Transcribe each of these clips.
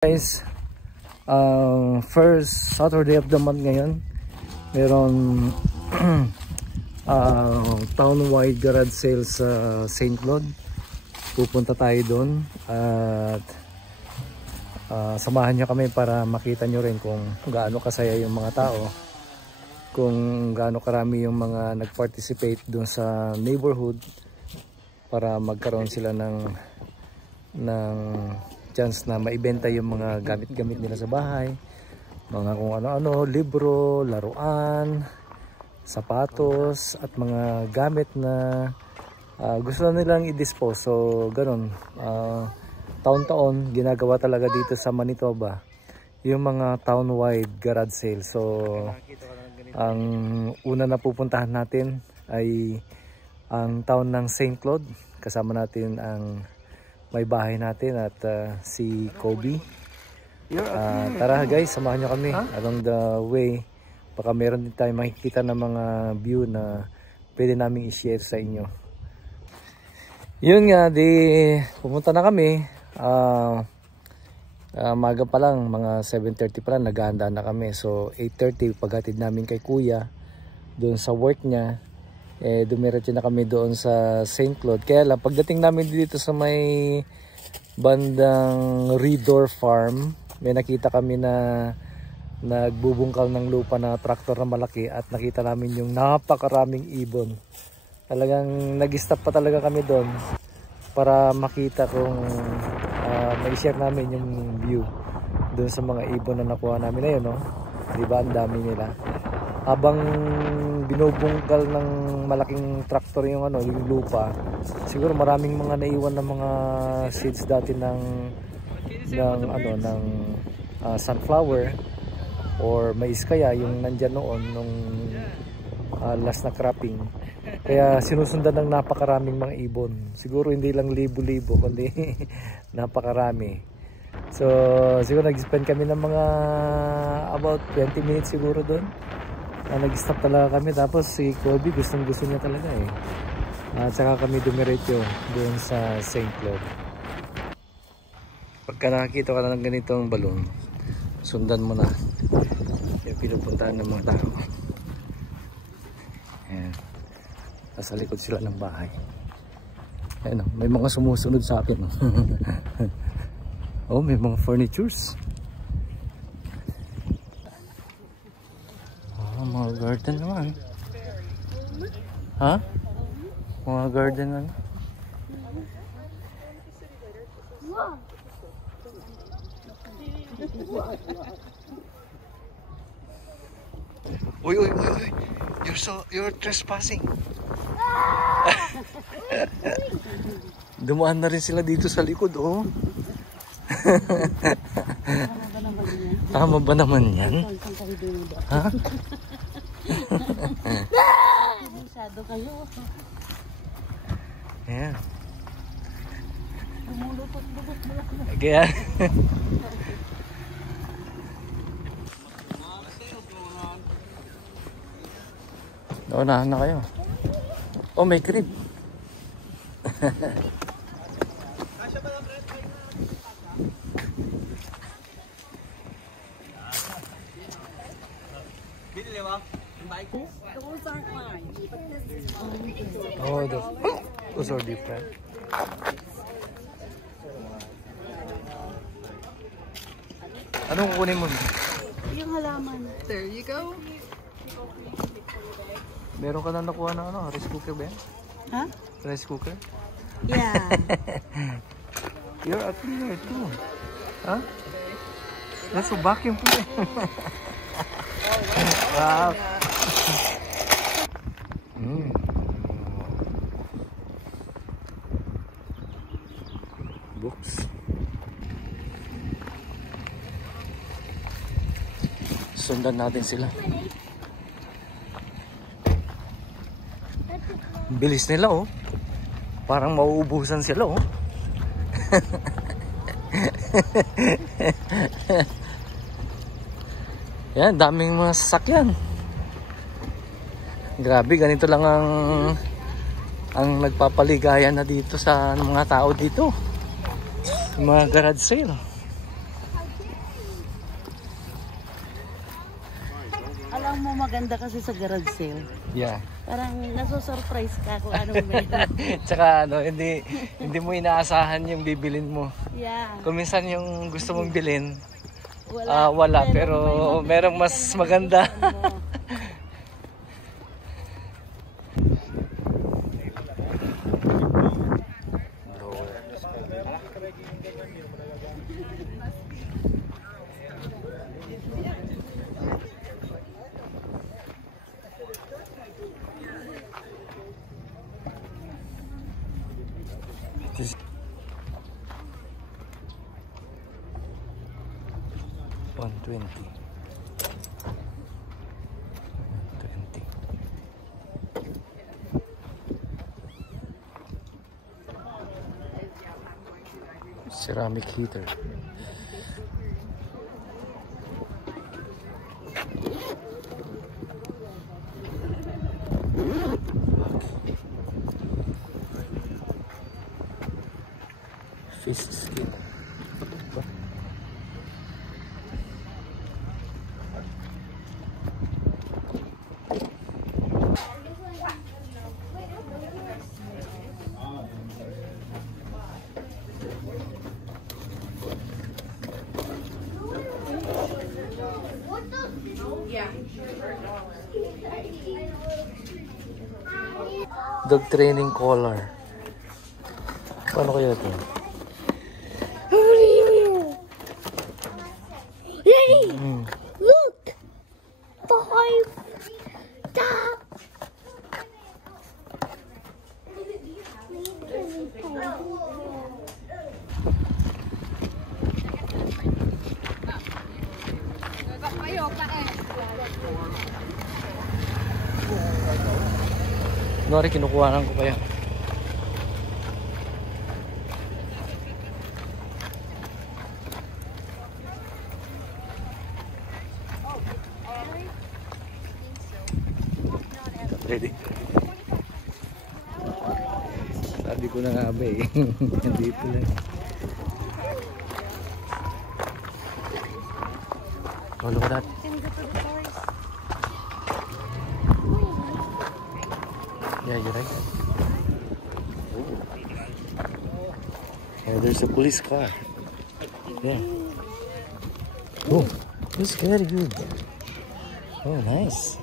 Guys, first Saturday of the month ngayon, meron town-wide garage sale sa St. Claude. Pupunta tayo doon at samahan nyo kami para makita nyo rin kung gaano kasaya yung mga tao, kung gaano karami yung mga nag-participate doon sa neighborhood para magkaroon sila ng chance na maibenta yung mga gamit-gamit nila sa bahay, mga kung ano-ano, libro, laruan, sapatos at mga gamit na gusto na nilang i-dispose. So ganun, taon-taon ginagawa talaga dito sa Manitoba yung mga town-wide garage sale. So ang una na pupuntahan natin ay ang town ng St. Claude. Kasama natin ang may bahay natin at si Kobe. Tara guys, samahan nyo kami along the way. Baka meron din tayo makikita ng mga view na pwede namin i-share sa inyo. Yun nga, pumunta na kami. Maga pa lang, mga 7:30 pa lang, naghahanda na kami. So 8:30 paghatid namin kay kuya doon sa work niya, dumiretso na kami doon sa St. Claude. Kaya lang, pagdating namin dito sa may bandang Redor Farm, may nakita kami na nagbubungkal ng lupa na traktor na malaki at nakita namin yung napakaraming ibon. Talagang nag-stop pa talaga kami doon para makita kung may share namin yung view doon sa mga ibon na nakuha namin na yun, no? Diba ang dami nila. Habang binubungkal ng malaking traktor yung yung lupa, siguro maraming mga naiwan na mga seeds dati ng sunflower or mais, kaya yung nandyan noon nung last na cropping. Kaya sinusundan ng napakaraming mga ibon. Siguro hindi lang libo-libo kundi napakarami. So siguro nag-spend kami ng mga about 20 minutes siguro doon. Nag-stop talaga kami, tapos si Kobe gusto niya talaga at saka kami dumiretso doon sa St. Claude. Pagka nakakita ka na ng ganitong balon, sundan mo na yung pinupuntahan ng mga tao. Ayan, nasa likod sila ng bahay. Ayan, may mga sumusunod sa akin. Oh, may mga furnitures. Mga garden naman. Ha? Mga garden naman. Uy. You're trespassing. Dumaan na rin sila dito sa likod, oh. Tama ba naman yan? Ha? Masyado kayo. Ayan. Lumulupot-lupot mo lang. Kaya naunahan na kayo. Oh, may crib. Those aren't mine, but this is mine. Oh, those are different. Anong kukunin mo? Yung halaman. There you go. Meron ka na nakuha ng rice cooker ba yan? Ha? Rice cooker? Yeah. You're a cleaner too. Huh? That's a vacuum cleaner. Wow. Books. Sundan natin sila. Bilis nila, oh. Parang mauubusan sila, oh. Yan, daming mga sasakyan. Grabe, ganito lang ang nagpapaligaya na dito sa mga tao dito. Mga garage sale. Alam mo, maganda kasi sa garage sale. Yeah. Parang nasusurprise ka kung anong meron. Tsaka ano, hindi mo inaasahan yung bibilin mo. Yeah. Kung minsan yung gusto mong bilhin, Wala. wala. Pero merong mas maganda. This 120. 120. Ceramic heater. Fish skin. Dog training collar. Paano kaya ito? Daddy, look! Behind that! Kunwari, kinukuhanan ko kaya. Ready? Sabi ko na nga ba eh. Nandito lang. Oh, look at that. Yeah, you're right. Yeah, there's a police car. Yeah. Oh, that's very good. Oh, nice.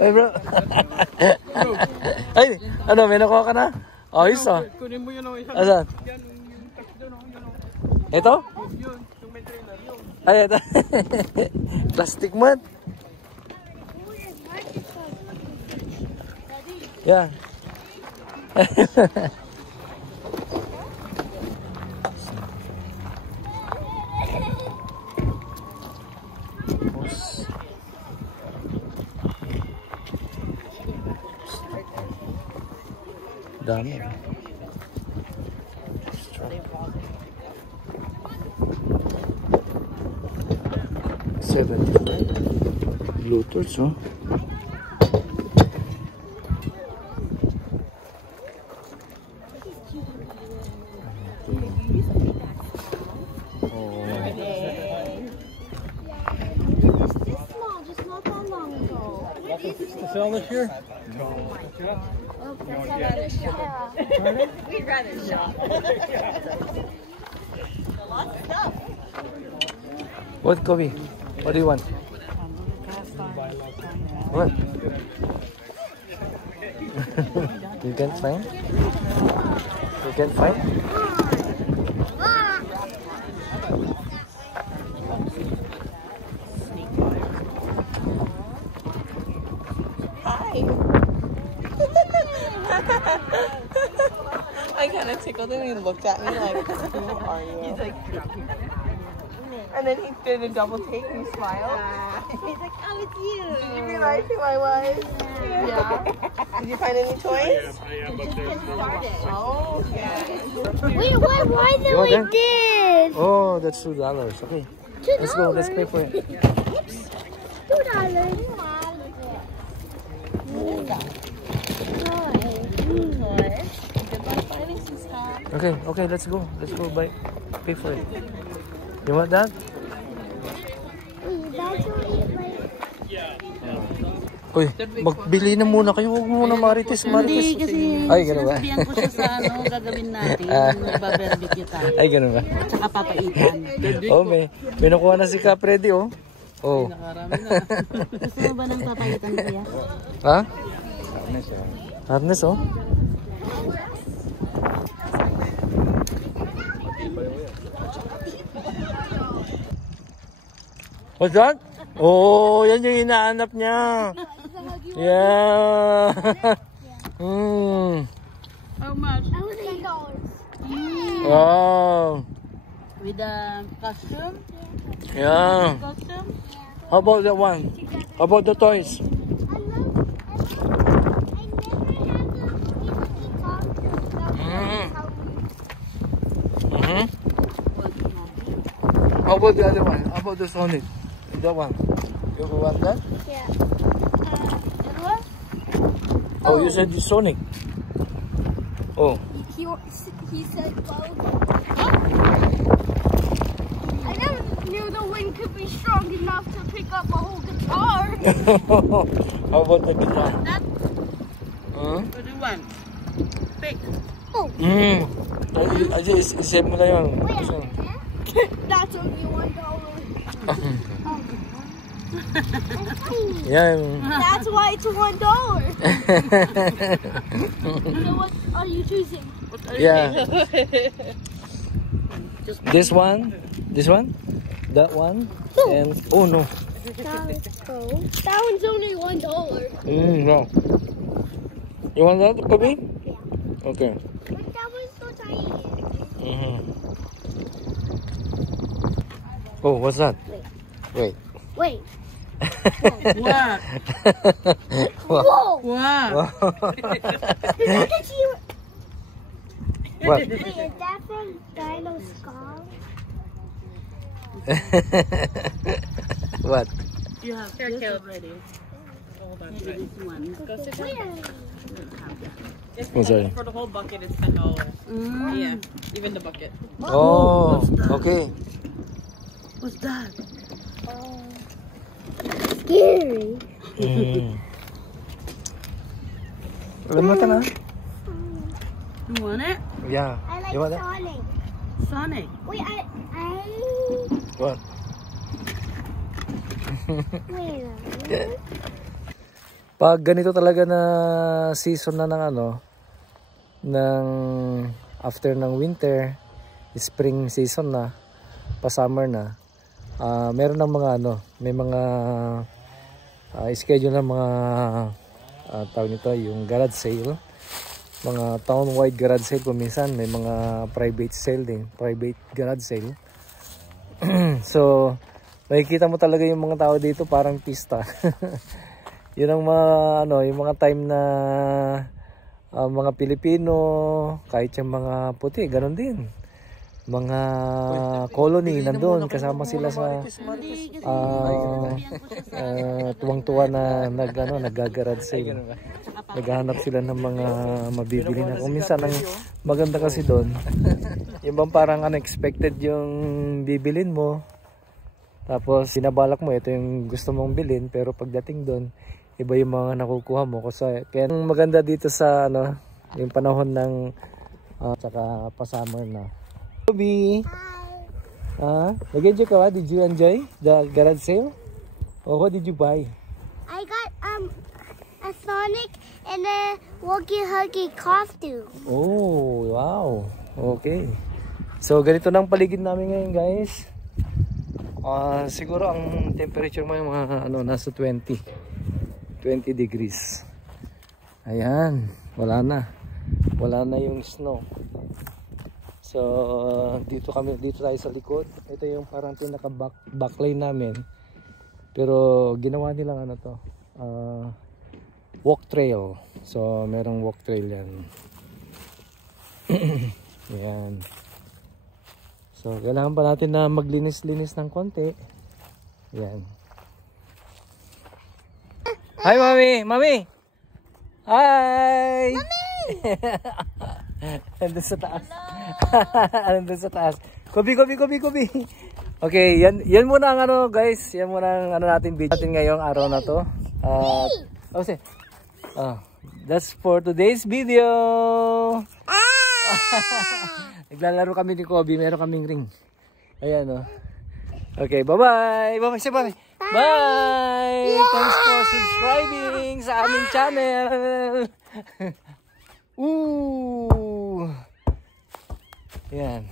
Hey, bro. Ay, ano, may nakuha ka na? Oh, ayos ah. Kunin mo yun o isa. Asan? Yan, yung touch doon o, yun o. Ito? Yun, yung may trainer, yun. Ay, ito. Plastic man. Yeah. Dami. Bluetooth, oh. To sell this year? We'd rather shop. What, Kobe? What do you want? What? You can find? You can find? I kind of tickled and he looked at me like, who are you? He's like, and then he did a double take and he smiled. He's like, oh, it's you. Did you realize who I was? Yeah. Did you find any toys? Oh, okay. Wait, why is it You want like that? this? Oh, that's $2. Okay. Let's go. Let's pay for it. $2. Okay, okay, let's go. Let's go buy. Pay for it. You want that? That's what we like. Uy, magbili na muna kayo. Huwag muna marites. Hindi kasi Ay, ganun ba? sinasabihan ko siya sa ano gagawin natin. Magbabarbecue tayo. Ay, ganun ba? Tsaka papaitan. Oh, may nakuha na si Capredi, oh. Oh. Gusto mo ba ng papaitan kuya? Ha? Harness, oh. What's that? Oh, yan yung hinahanap niya. Yeah. How much? I was $8. Wow. With the costume? Yeah. Costume? How about that one? How about the toys? Mm-hmm. How about the other one? How about the Sonic? That one. You want that? Yeah. Oh, you said the Sonic. Oh. He said both. I never knew the wind could be strong enough to pick up a whole guitar. How about the guitar? That? Huh? What do you want? Pick. Isip mo na yun. That's only $1. Yan. That's why it's $1. So what are you choosing? Yeah. This one, that one, and oh no. That one's only $1. No. You want that, Kobe? Yeah. Okay. But that one's so tiny. Oh, what's that? Wait. Wait. What? Whoa! Wow. Look at you. What? Wait, is that from Dino Skull? What? You have this already. Maybe this one. Oh, sorry. For the whole bucket, it's $10. Yeah, even the bucket. Oh, okay. What's that? Scary. Alam mo ka na? You want it? Yeah. I like You want that? Sonic. Sonic. Wait, What? wait a minute. Pag ganito talaga na season na ng ano, ng after ng winter, spring season na, pa summer na, meron ng mga ano, may mga schedule ng mga tawag nito, yung garage sale, mga town-wide garage sale kuminsan, may mga private sale din, private garage sale. So, makikita mo talaga yung mga tao dito parang pista. Yun ang mga ano, yung mga time na mga Pilipino, kahit yung mga puti, ganun din. Mga colony nandun, kasama sila sa tuwang-tuwa na nag-garage sale. Naghahanap sila ng mga mabibili na. Kung minsan ang maganda kasi doon, yung bang parang unexpected yung bibilin mo. Tapos sinabalak mo, ito yung gusto mong bilhin, pero pagdating doon, iba yung mga nakukuha mo. Kaya ang maganda dito sa ano, yung panahon ng tsaka pa-summer na. Kobe, nag-enjoy ka ba? Did you enjoy the garage sale? Oh, what did you buy? I got a Sonic and a Woogie Huggy costume. Oh, wow. Okay. So, ganito lang paligid namin ngayon, guys. Siguro ang temperature mo yung mga ano, nasa 20 degrees. Ayan, wala na yung snow. So dito tayo sa likod. Ito yung parang pinaka backlane namin, pero ginawa nilang ano to, walk trail. So merong walk trail yan. Ayan. So kailangan pa natin na maglinis-linis ng konti. Ayan. Hi, Mami! Mami! Hi! Mami! Andun sa taas. Andun sa taas. Kobe! Okay, yan muna ang ano guys. Yan muna ang ano natin video natin ngayong araw na to. That's for today's video. Naglalaro kami ni Kobe. Meron kaming ring. Ayan o. Okay, bye-bye. Bye-bye. Say bye. Bye. Thanks for subscribing sa aming channel. Ooh. Yan.